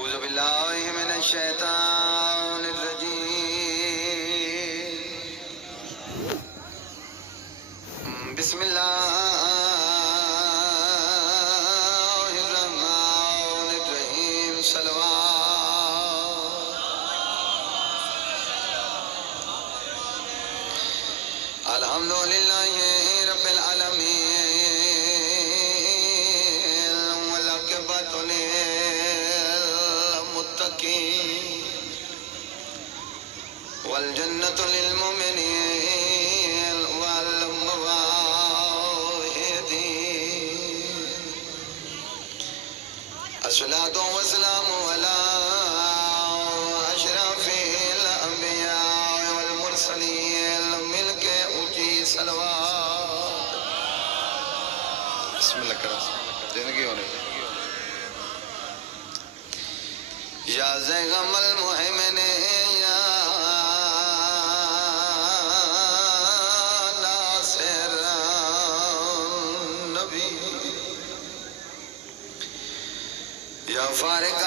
اعوذ باللہ من الشیطان الرجیم بسم اللہ الرحمن الرحیم صلوات الحمدللہ رب العالمین والعاقبۃ للمتقین والجنة للمؤمنین والموحدین الصلاة والسلام على أشرف الأنبياء والمرسلين ملك اونچی صلوات بسم اللہ کرام زندگی ہونے یا زیغم المحمن یا ناصر النبی یا فارق